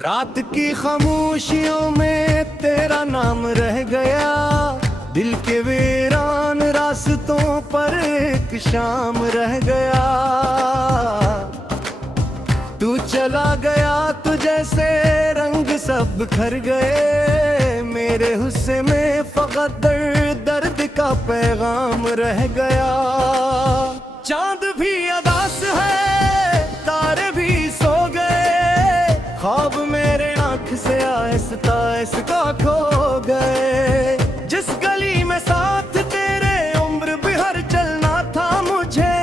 रात की खामोशियों में तेरा नाम रह गया, दिल के वीरान रास्तों पर एक शाम रह गया। तू चला गया तो जैसे रंग सब बिखर गए, मेरे हुस्से में फकत दर्द का पैगाम रह गया। चांद भी अदास है, तारे भी सो गए, ख्वाब मेरे आँख से आहिस्ता आहिस्ता खो गए। जिस गली में साथ तेरे उम्र भर चलना था मुझे,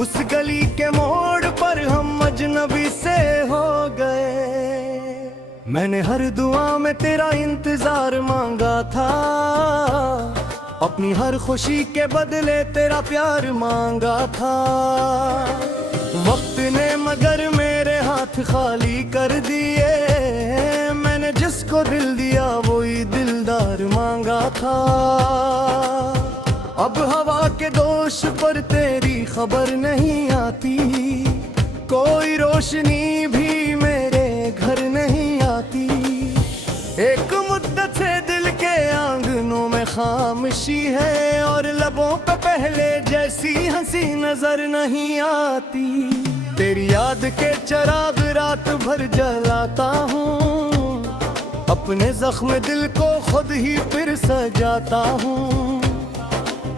उस गली के मोड़ पर हम अजनबी से हो गए। मैंने हर दुआ में तेरा इंतजार मांगा था, अपनी हर खुशी के बदले तेरा प्यार मांगा था। वक्त ने मगर मेरे हाथ खाली कर दिए, मैंने जिसको दिल दिया वही दिलदार मांगा था। अब हवा के दोष पर तेरी खबर नहीं आती, कोई रोशनी भी मेरे घर नहीं आती। एक मुद्दत से दिल के आंगनों में खामोशी है, और लबों पे पहले जैसी हंसी नजर नहीं आती। तेरी याद के चिराग रात भर जलाता हूँ, अपने जख्म दिल को खुद ही फिर सजाता हूँ।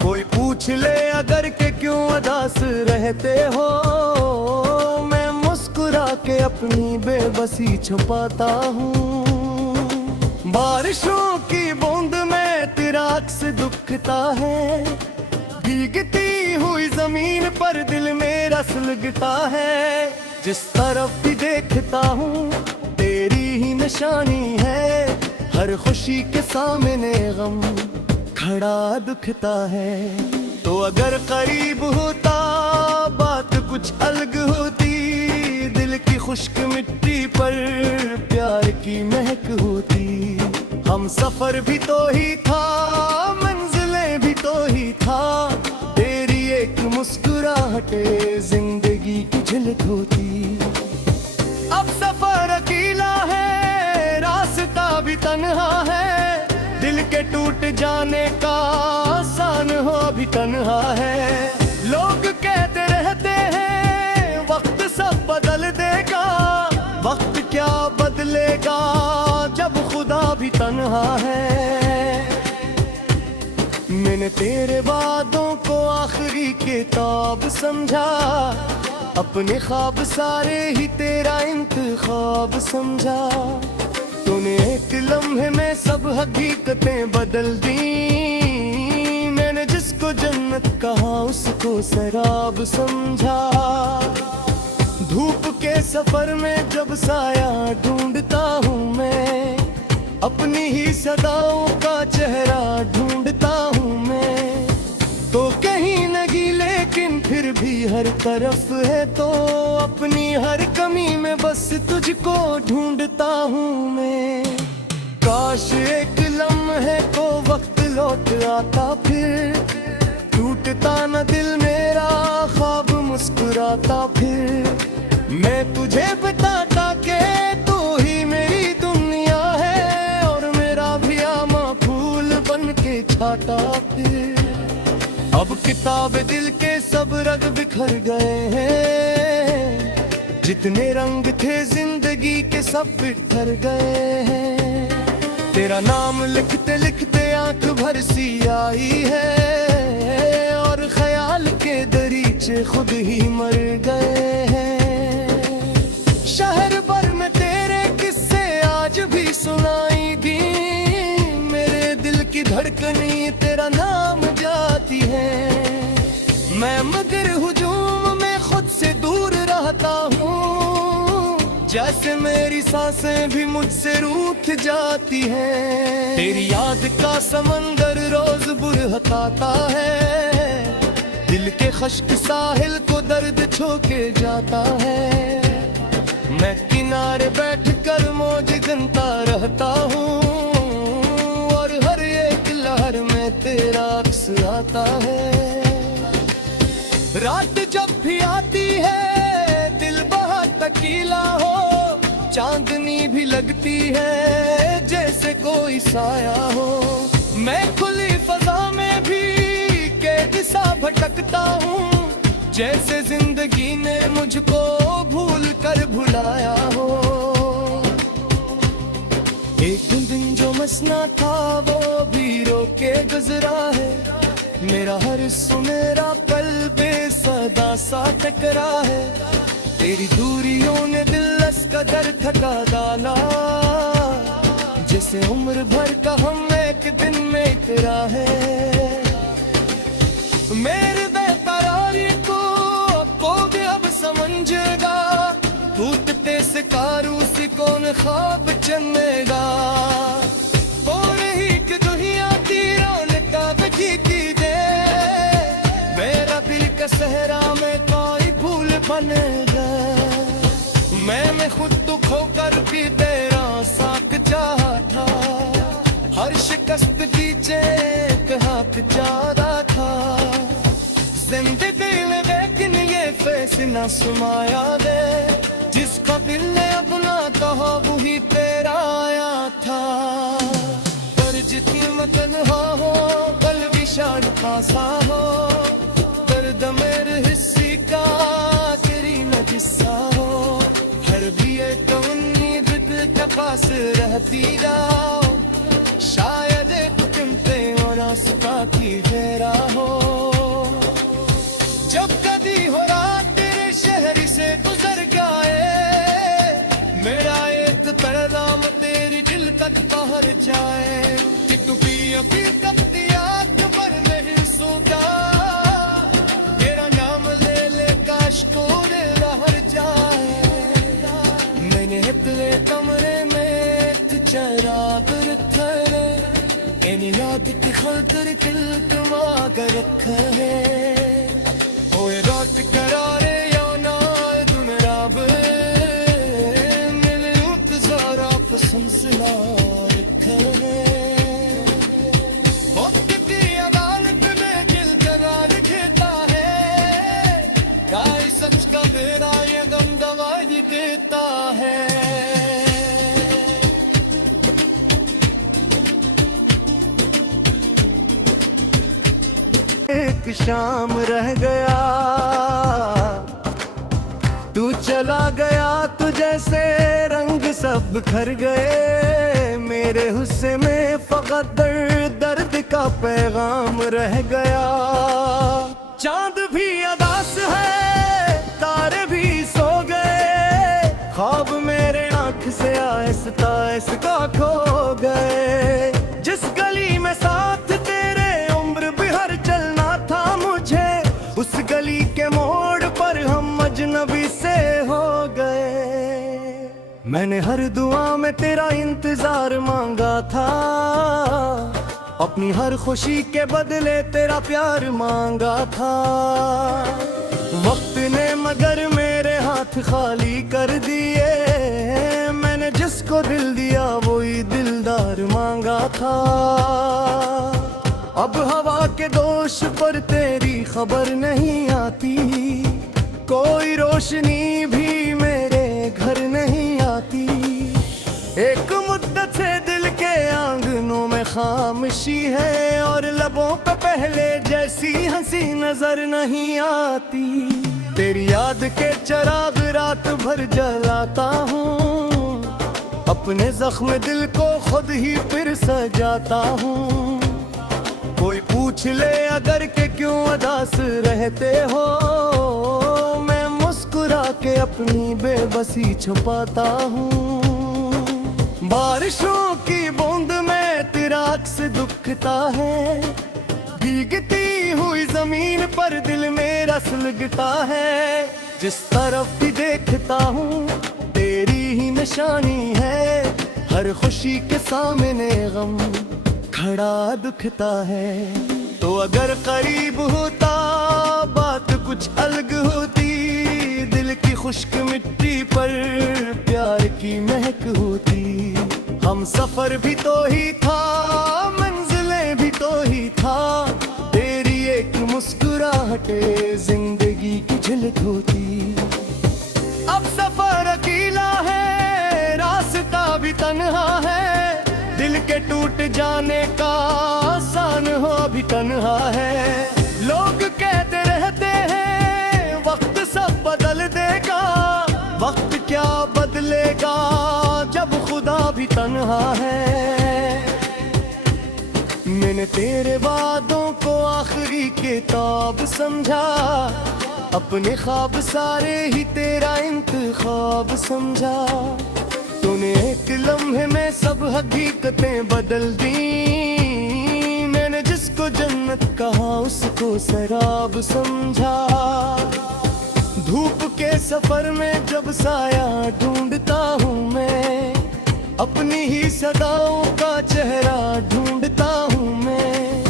कोई पूछ ले अगर के क्यों उदास रहते हो, मैं मुस्कुरा के अपनी बेबसी छुपाता हूँ। बारिशों की बूंद में तेरा अक्स दुखता है, भीगती हुई जमीन पर दिल मेरा सुलगता है। जिस तरफ भी देखता हूँ तेरी ही निशानी है, हर खुशी के सामने गम खड़ा दुखता है। तो अगर करीब होता बात कुछ अलग होती, दिल की खुश्क मिट्टी पर प्यार की महक होती। हम सफर भी तो ही था, मंजिलें भी तो ही था, तेरी एक मुस्कुराहटे जिंदगी की झलक होती। अब सफर अकेला है, रास्ता भी तन्हा है, दिल के टूट जाने का आसान हो भी तन्हा है। लोग कहते रहते हैं वक्त सब बदल देगा, वक्त क्या बदलेगा जब खुदा भी तन्हा है। मैंने तेरे वादों को आखिरी किताब समझा, अपने ख्वाब सारे ही तेरा इंतखाब समझा। तूने एक लम्हे में सब हकीकतें बदल दी, मैंने जिसको जन्नत कहा उसको सराब समझा। धूप के सफर में जब साया ढूंढता हूँ मैं, अपनी ही सदाओं का चेहरा ढूंढता हूँ मैं। तो कहीं नहीं लेकिन फिर भी हर तरफ है, तो अपनी हर कमी में बस तुझको ढूंढता हूँ मैं। काश एक लम्हे को वक्त लौट आता फिर, टूटता न दिल मेरा ख्वाब मुस्कुराता फिर। मैं तुझे बताता कि तू ही मेरी दुनिया है, और मेरा भी आमा फूल बन के छाता फिर। अब किताब दिल के सब रंग बिखर गए हैं, जितने रंग थे जिंदगी के सब बिखर गए हैं। तेरा नाम लिखते लिखते आंख भर सी आई है, और ख्याल के दरीचे खुद ही मर गए हैं। शहर भर में तेरे किस्से आज भी सुनाई दी, मेरे दिल की धड़कनी तेरा नाम जाती है। मैं मगर हुजूम में खुद से दूर रहता हूँ, जैसे मेरी सांसें भी मुझसे रूठ जाती हैं। तेरी याद का समंदर रोज बुरहकाता है, दिल के खश्क साहिल को दर्द छोके जाता है। मैं किनारे बैठकर मौज गिनता रहता हूँ, और हर एक लहर में तेरा अक्स आता है। रात जब भी आती है दिल बहुत अकेला हो, चांदनी भी लगती है जैसे कोई साया हो। मैं खुली फजा में भी कैद सा भटकता हूँ, जैसे जिंदगी ने मुझको भूल कर भुलाया हो। एक दिन जो मसना था वो भी रोके गुजरा है, मेरा हर सुनहरा पल बेसदा सा टकरा है। तेरी दूरियों ने दिल अस्कदर थका डाला, जिसे उम्र भर का हम एक दिन में इकरा है। मेरे बेकरारी को भी अब समझेगा, टूटते से कारू सी कौन ख्वाब चलेगा। हो रही कि दुनिया तीरों का बची की दे, मेरा दिल का सहरा में कोई फूल बनेगा। मैं खुद तो खोकर भी तेरा साथ चाहा था, हर शिकस्त पीछे एक हाथ ज्यादा था। जिंदगी दिल लेकिन ये फैसला सुनाया दे, जिसका दिल ने अपना कहा वही तेरा आया था। पर जितनी मतन हो कल विशाल खासा हो, दर्द मेरे हिस्से का तेरी न जिस्सा हो। हर दिए तो उम्मीद के पास रहती जाओ, शायद एक दिन पे होना सुखा की फेरा हो। जब कभी हो रात तेरे शहर से गुजर जाए, मेरा एक पैगाम तेरी दिल तक पहुंच जाए। कि तू भी तक दिया पर नहीं सोचा, मेरा नाम ले ले काश को दिल हर जाए। मैंने इतने कमरे में चराग रखा है, इन याद की खातिर दिल कमा कर रखा है। ओए रात करारे या ना दुन रब, मिले इंतज़ारा पसंद सिला रखा है। वक्त की अदालत में दिल करार देता है, गाय सच का बेरा ये गम दवाई देता है। एक शाम रह गया, तू चला गया तो जैसे रंग सब बिखर गए। मेरे हुस्से में फकत दर्द का पैगाम रह गया। चांद भी अदास है, तारे भी सो गए, ख्वाब मेरे आंख से आहिस्ता आहिस्ता खो गए। जिस गली में साथ तेरे उम्र भर चलना था मुझे, उस गली के मोड़ पर हम अजनबी से हो गए। मैंने हर दुआ में तेरा इंतजार मांगा था, अपनी हर खुशी के बदले तेरा प्यार मांगा था। वक्त ने मगर मेरे हाथ खाली कर दिए, मैंने जिसको दिल दिया वही दिलदार मांगा था। अब हवा के दोष पर तेरी खबर नहीं आती, कोई रोशनी भी मेरे घर नहीं आती। एक मुद्दत से दिल के आंगनों में खामोशी है, और लबों पे पहले जैसी हंसी नजर नहीं आती। तेरी याद के चिराग रात भर जलाता हूँ, अपने जख्म दिल को खुद ही फिर सजाता हूँ। कोई पूछ ले अगर के क्यों उदास रहते हो, मैं मुस्कुरा के अपनी बेबसी छुपाता हूँ। बारिशों की बूंद में तेरा अक्स दुखता है, भीगती हुई जमीन पर दिल मेरा सुलगता है। जिस तरफ भी देखता हूँ तेरी ही निशानी है, हर खुशी के सामने गम खड़ा दुखता है। तो अगर करीब होता बात कुछ अलग होती, दिल की खुश्क मिट्टी पर प्यार की महक होती। हम सफर भी तो ही था, मंजिलें भी तो ही था, तेरी एक मुस्कुराहटे जिंदगी की झलक होती। अब सफर अकेला है, तन्हा है, दिल के टूट जाने का आसान हो अभी तन्हा है। लोग कहते रहते हैं वक्त सब बदल देगा, वक्त क्या बदलेगा जब खुदा भी तन्हा है। मैंने तेरे वादों को आखिरी किताब समझा, अपने ख्वाब सारे ही तेरा इंतखाब समझा। तूने एक लम्हे में सब हकीकतें बदल दी, मैंने जिसको जन्नत कहा उसको शराब समझा। धूप के सफर में जब साया ढूंढता हूँ मैं, अपनी ही सदाओं का चेहरा ढूंढता हूँ मैं।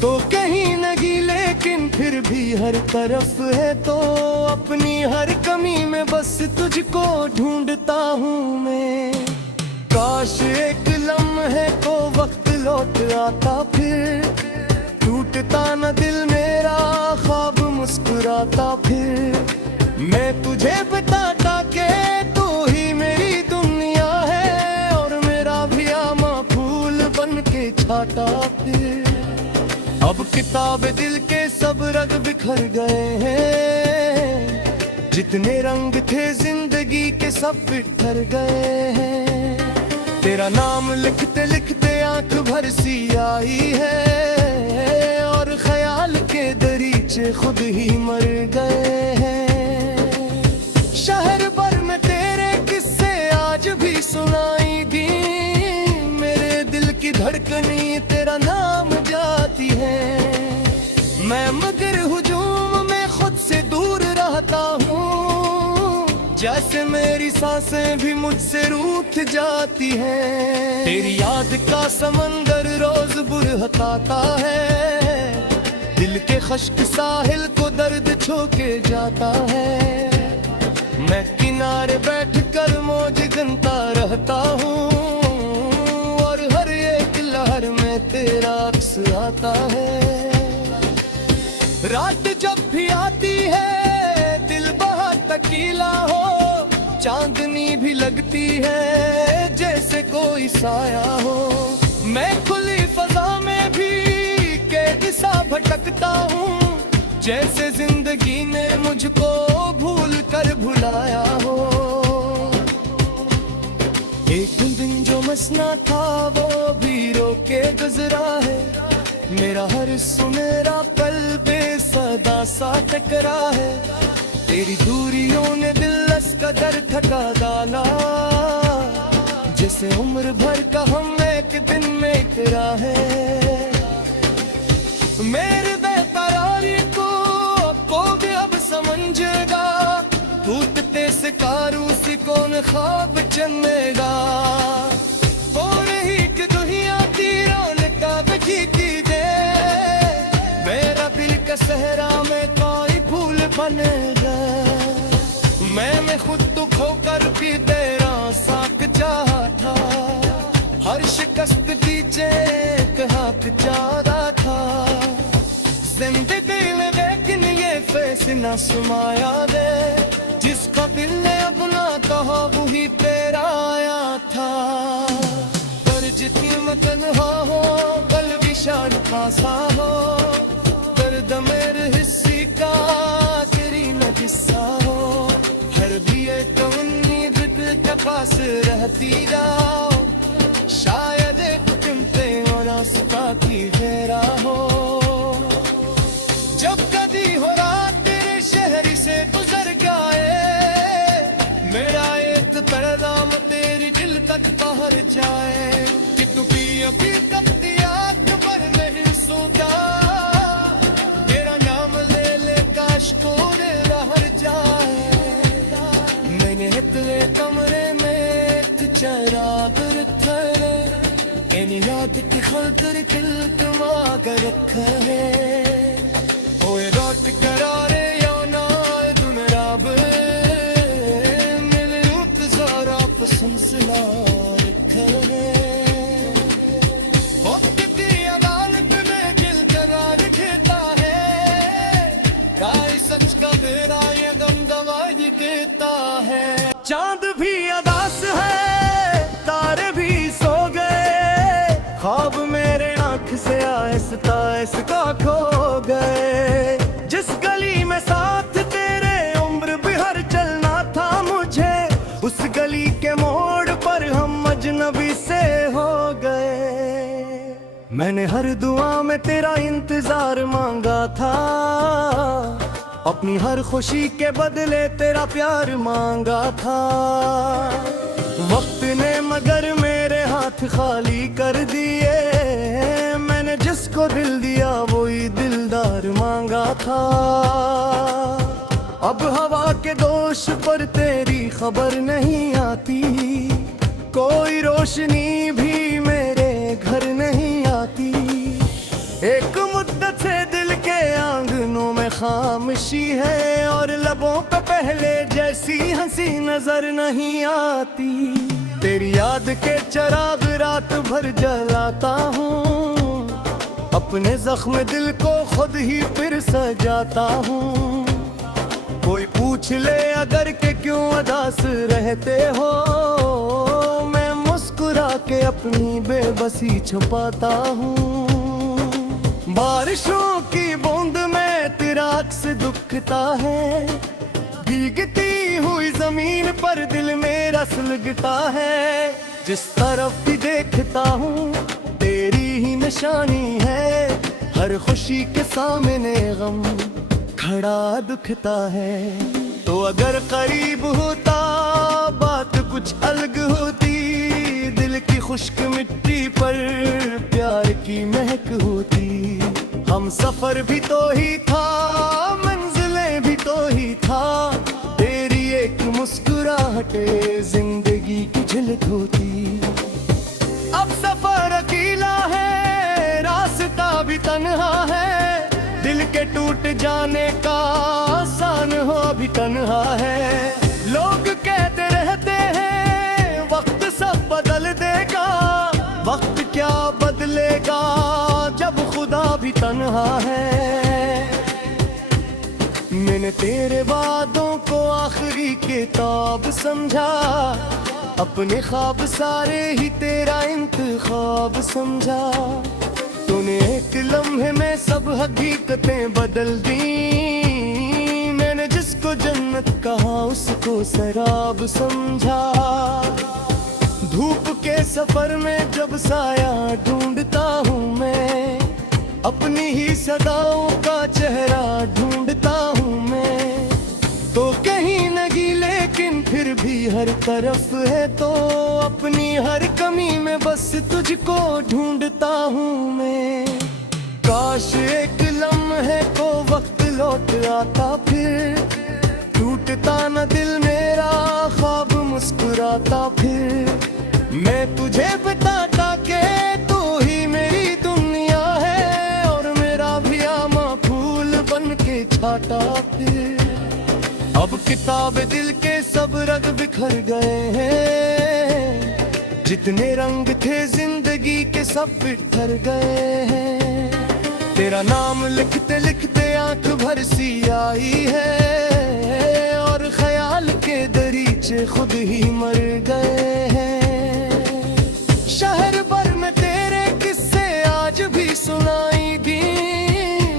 तो कहीं नहीं लेकिन फिर भी हर तरफ है, तो अपनी हर कमी में बस तुझको ढूंढता हूँ मैं। काश एक लम्हे को वक्त लौट आता फिर, टूटता न दिल मेरा ख्वाब मुस्कुराता फिर। मैं तुझे बताता के तू ही मेरी दुनिया है, और मेरा भी आमा फूल बन के छाता फिर। अब किताब दिल के सब रंग बिखर गए हैं, जितने रंग थे जिंदगी के सब बिखर गए हैं। तेरा नाम लिखते लिखते आंख भर सी आई है, और ख्याल के दरीचे खुद ही मर गए हैं। शहर भर में तेरे किस्से आज भी सुनाई दी, मेरे दिल की धड़कनी तेरा नाम जाती है। मैं मगर हुजूम में खुद से दूर रहता हूँ, जैसे मेरी सांसें भी मुझसे रूठ जाती हैं। तेरी याद का समंदर रोज बुरहकाता है, दिल के खश्क साहिल को दर्द छोके जाता है। मैं किनारे बैठकर मौज गिनता रहता हूँ, और हर एक लहर में तेरा अक्स आता है। रात जब भी आती है दिल बहुत तकीला हो, चांदनी भी लगती है जैसे कोई साया हो। मैं खुली फजा में भी कैद सा भटकता हूँ, जैसे जिंदगी ने मुझको भूल कर भुलाया हो। एक दिन जो मसना था वो भी रोके गुजरा है, मेरा हर सुनहरा पल बेसदा सा टकरा है। तेरी दूरियों ने दिल कदर थका डाला, जैसे उम्र भर का हम एक दिन में इकरा है। मेरे बेकरारी को भी अब समझेगा, टूटते से कारू सी कौन ख्वाब चलेगा। हो रही कि दुनिया तीरों का बजीती दे, मेरा दिल का सहरा में कोई फूल बनेगा। मैं खुद तो खोकर भी तेरा साथ चाहा, हर शिकस्त दीजे एक हक ज्यादा था। जिंदगी में लेकिन ये फैसला सुमाया दे, जिसका दिल ने अपना कहा वही तेरा आया था। पर जितनी तन्हा हो कल विशाल खासा हो, दर्द मेरे हिस्से का तेरी न किस्सा हो। हर दिए तो उम्मीद के पास रहती जाओ, शायद एक दिन पे होना सिखाती फेरा हो। जब कभी हो रात तेरे शहर से गुजर गए, मेरा एक पैगाम तेरे दिल तक पहुंच जाए। कि तू भी अभी तक याद पर नहीं सोता, तेरा नाम ले ले काश को दिल हर जाए। मैंने तेरे कमरे में चराग रखा है, इन याद की खातिर दिल कमा रखा है। ओए रात करारे या ना दुनराब, मिल इंतजारा पसंद सिला रखा है। वक्त की अदालत में दिल करार देता है, गाय सच का बेरा ये गम दवाई देता है। चांद भी अदास है, तारे मैंने हर दुआ में तेरा इंतजार मांगा था, अपनी हर खुशी के बदले तेरा प्यार मांगा था। वक्त ने मगर मेरे हाथ खाली कर दिए, मैंने जिसको दिल दिया वही दिलदार मांगा था। अब हवा के दोष पर तेरी खबर नहीं आती, कोई रोशनी भी मेरे घर नहीं आती। एक मुद्दत से दिल के आंगनों में खामोशी है, और लबों पे पहले जैसी हंसी नजर नहीं आती। तेरी याद के चिराग रात भर जलाता हूँ, अपने जख्म दिल को खुद ही फिर सजाता हूँ। कोई पूछ ले अगर के क्यों उदास रहते हो, मैं मुस्कुरा के अपनी बेबसी छुपाता हूँ। बारिशों की बूंद में तेरा अक्स दुखता है, भीगती हुई जमीन पर दिल मेरा सुलगता है। जिस तरफ भी देखता हूँ तेरी ही निशानी है, हर खुशी के सामने गम खड़ा दुखता है। तो अगर करीब होता बात कुछ अलग होती, दिल की खुश्क मिट्टी पर प्यार की महक होती। हम सफर भी तो ही था, मंजिलें भी तो ही था, तेरी एक मुस्कुराहटे जिंदगी की झलक होती। अब सफर अकेला है, रास्ता भी तन्हा है, दिल के टूट जाने का आसान हो भी तन्हा है। लोग कहते रहते हैं वक्त सब बदल देगा, वक्त क्या बदलेगा जब खुदा भी तन्हा है। मैंने तेरे वादों को आखिरी किताब समझा, अपने ख्वाब सारे ही तेरा इंतखाब समझा। तूने एक लम्हे में सब हकीकतें बदल दी, मैंने जिसको जन्नत कहा उसको सराब समझा। धूप के सफर में जब साया ढूंढता हूँ मैं, अपनी ही सदाओं का चेहरा ढूंढता हूँ मैं। तो कहीं नहीं लेकिन फिर भी हर तरफ है, तो अपनी हर कमी में बस तुझको ढूंढता हूँ मैं। काश एक लम्हे को वक्त लौट आता फिर, टूटता न दिल मेरा ख्वाब मुस्कुराता फिर। मैं तुझे बताता के तू ही मेरी दुनिया है, और मेरा भी आमा फूल बन के छाता फिर। अब किताब दिल के सब रंग बिखर गए हैं, जितने रंग थे जिंदगी के सब बिखर गए हैं। तेरा नाम लिखते लिखते आंख भर सी आई है, और ख्याल के दरीचे खुद ही मर गए हैं। शहर भर में तेरे किस्से आज भी सुनाई दी,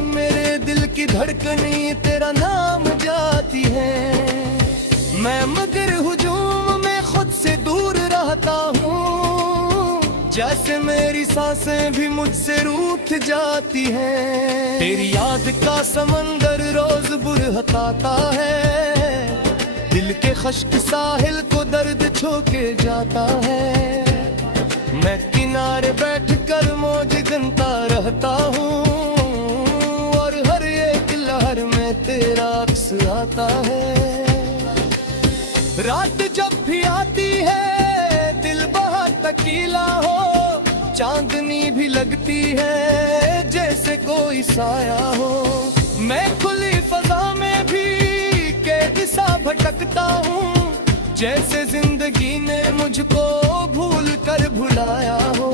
मेरे दिल की धड़कनी तेरा नाम जाती है। मैं मगर हुजूम में खुद से दूर रहता हूँ, जैसे मेरी सांसें भी मुझसे रूठ जाती हैं। तेरी याद का समंदर रोज बुरहकाता है, दिल के खश्क साहिल को दर्द छोके जाता है। मैं किनारे बैठ कर मौज गिनता रहता हूँ, और हर एक लहर में तेरा अक्स आता है। रात जब भी आती है दिल बहुत अकेला हो, चांदनी भी लगती है जैसे कोई साया हो। मैं खुली फजा में भी कैद सा भटकता हूँ, जैसे जिंदगी ने मुझको भूल कर भुलाया हो।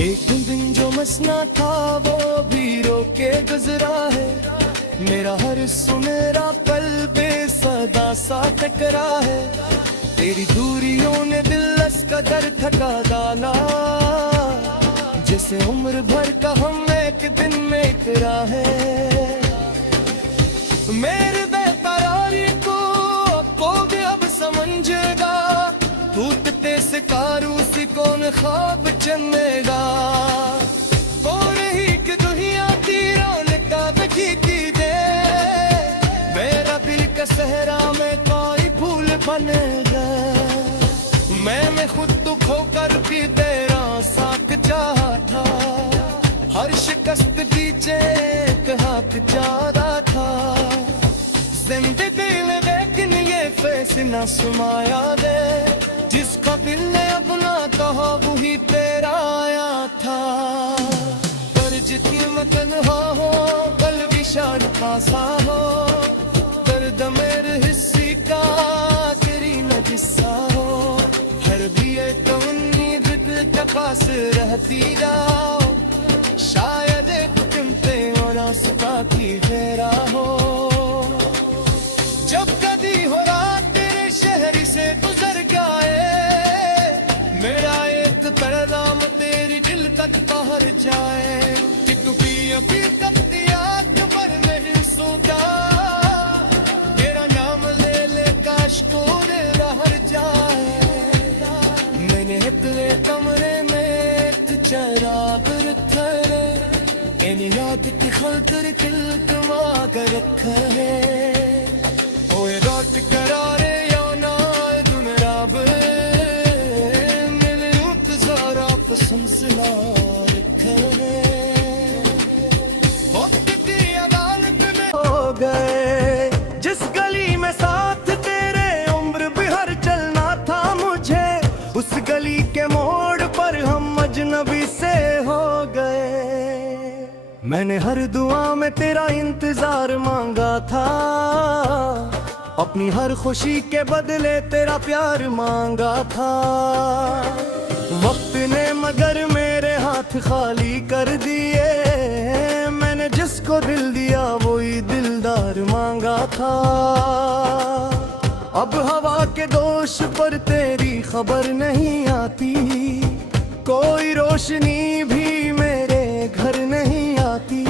एक दिन जो मसना था वो भी रोके गुजरा है, मेरा हर सुनहरा पल बेसदा सा टकरा है। तेरी दूरियों ने दिल अस्कदर थका डाला, जैसे उम्र भर का हम एक दिन में इकरा है। मेरे बेकरारी को भी अब समझेगा, टूटते से कारूसी कौन ख्वाब चंदेगा हो रही कि दुनिया तीरों का बखीती दे मेरा दिल का सहरा में कोई फूल बनेगा मैं खुद तो खोकर भी तेरा साथ चाहा था हर शिकस्त पीछे एक हाथ ज्यादा था जिंदगी दिल लेकिन ये फैसला सुनाया दे जिसका दिल ने अपना कहा वही तेरा आया था पर जितनी मतन हो कल विशाल खासा हो दर्द मेरे हिस्से का तेरी न जिस्सा हो हर दिए तो उम्मीद के पास रहती जाओ शायद एक दिन पे और आसपा की फेरा हो जब कभी हो रात तेरे शहर से गुजर जाए मेरा एक पैगाम तेरी दिल तक पहुंच जाए कि तू भी अभी तक याद पर नहीं सोता मेरा नाम ले ले काश को दिल हर जाए मैंने अपने कमरे में चराग रखा है इन याद की खलतर दिल कमा कर रखा है ओए रात करारे या ना दुन रब मिले इंतज़ारा पसंद सिला रखा है वक्त की अदालत में हो गए जिस गली में साथ तेरे उम्र भर चलना था मुझे उस गली के मोड़ पर हम अजनबी से हो गए मैंने हर दुआ में तेरा इंतजार मांगा था अपनी हर खुशी के बदले तेरा प्यार मांगा था वक्त ने मगर मेरे हाथ खाली कर दिए मैंने जिसको दिल दिया वही दिलदार मांगा था अब हवा के दोष पर तेरी खबर नहीं आती कोई रोशनी भी मेरे घर नहीं आती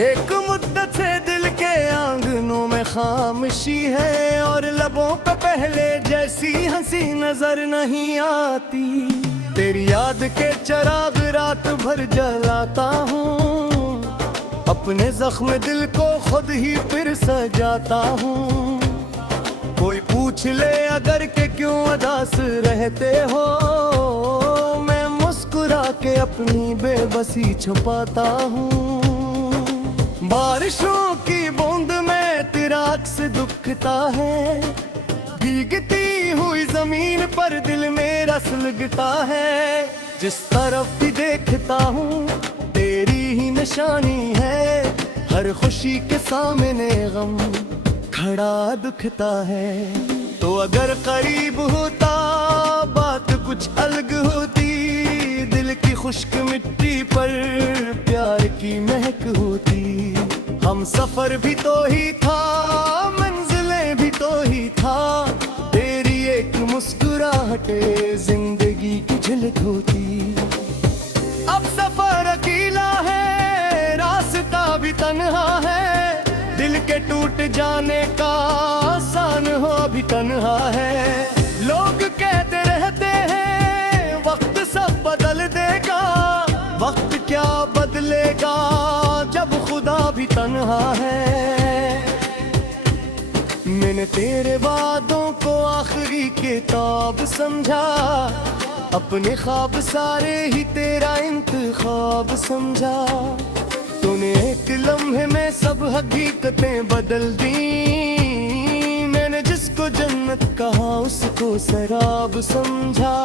एक मुद्दत से दिल के आंगनों में खामोशी है और लबों पे पहले जैसी हंसी नजर नहीं आती तेरी याद के चराग रात भर जलाता हूँ अपने जख्म दिल को खुद ही फिर सजाता हूँ कोई पूछ ले अगर के क्यों उदास रहते हो मैं मुस्कुरा के अपनी बेबसी छुपाता हूँ बारिशों की बूंद में तेरा अक्स दुखता है भीगती हुई जमीन पर दिल मेरा सुलगता है जिस तरफ भी देखता हूँ तेरी ही निशानी है हर खुशी के सामने गम खड़ा दुखता है तो अगर करीब होता बात कुछ अलग होती दिल की खुश्क मिट्टी पर प्यार की महक होती हम सफर भी तो ही था मंजिलें भी तो ही था तेरी एक मुस्कुराहटे जिंदगी की झलक होती अब सफर अकेला है रास्ता भी तन्हा है दिल के टूट जाने का आसान हो भी तन्हा है लोग कहते रहते हैं वक्त सब बदल देगा वक्त क्या बदलेगा जब खुदा भी तन्हा है मैंने तेरे वादों को आखिरी किताब समझा अपने ख्वाब सारे ही तेरा इंतखाब समझा तूने एक लम्हे में सब हकीकतें बदल दी मैंने जिसको जन्नत कहा उसको शराब समझा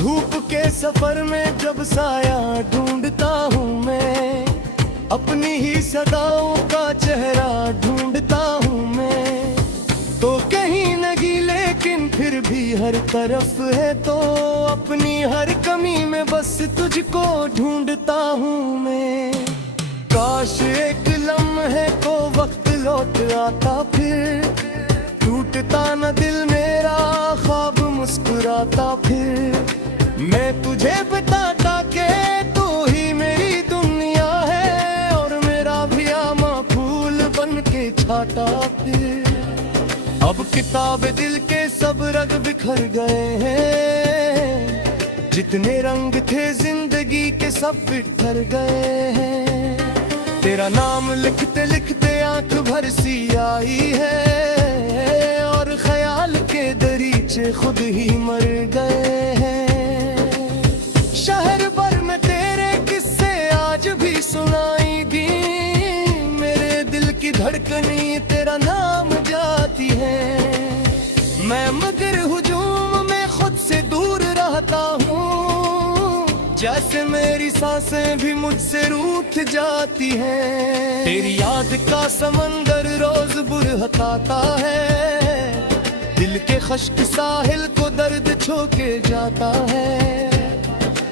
धूप के सफर में जब साया ढूंढता हूँ मैं अपनी ही सदाओं का चेहरा ढूंढता हूँ मैं तो कहीं नहीं लेकिन फिर भी हर तरफ है तो अपनी हर कमी में बस तुझको ढूंढता हूँ मैं काश एक लम्हे को वक्त लौट आता फिर टूटता न दिल मेरा ख्वाब मुस्कुराता फिर मैं तुझे बताता के तू ही मेरी दुनिया है और मेरा भी आमा फूल बन के छाता फिर अब किताब दिल के सब अब रंग बिखर गए हैं, जितने रंग थे जिंदगी के सब बिखर गए हैं। तेरा नाम लिखते लिखते आंख भर सी आई है, और ख्याल के दरीचे खुद ही मर गए हैं। शहर भर में तेरे किस्से आज भी सुनाई दी, मेरे दिल की धड़कनी तेरा नाम जाती है। मैं मगर हुजूम में खुद से दूर रहता हूँ, जैसे मेरी सांसें भी मुझसे रूठ जाती हैं। तेरी याद का समंदर रोज बुरहकाता है, दिल के खश्क साहिल को दर्द छोके जाता है।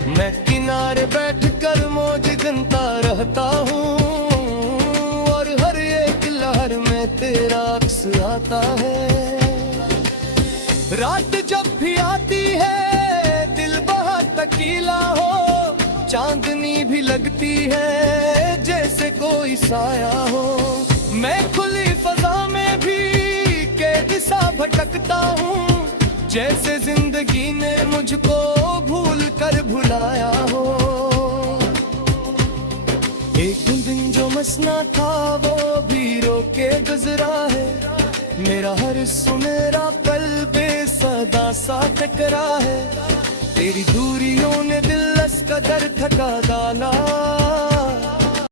मैं किनारे बैठकर मौज गिनता रहता हूँ, और हर एक लहर में तेरा अक्स आता है। रात जब भी आती है दिल बहुत तकीला हो, चांदनी भी लगती है जैसे कोई साया हो। मैं खुली फजा में भी कैद सा भटकता हूँ, जैसे जिंदगी ने मुझको भूल कर भुलाया हो। एक दिन जो मसना था वो भी रोके गुजरा है, मेरा हर सुनेरा पल बेसदा सा टकरा है। तेरी दूरियों ने दिल कदर थका डाला,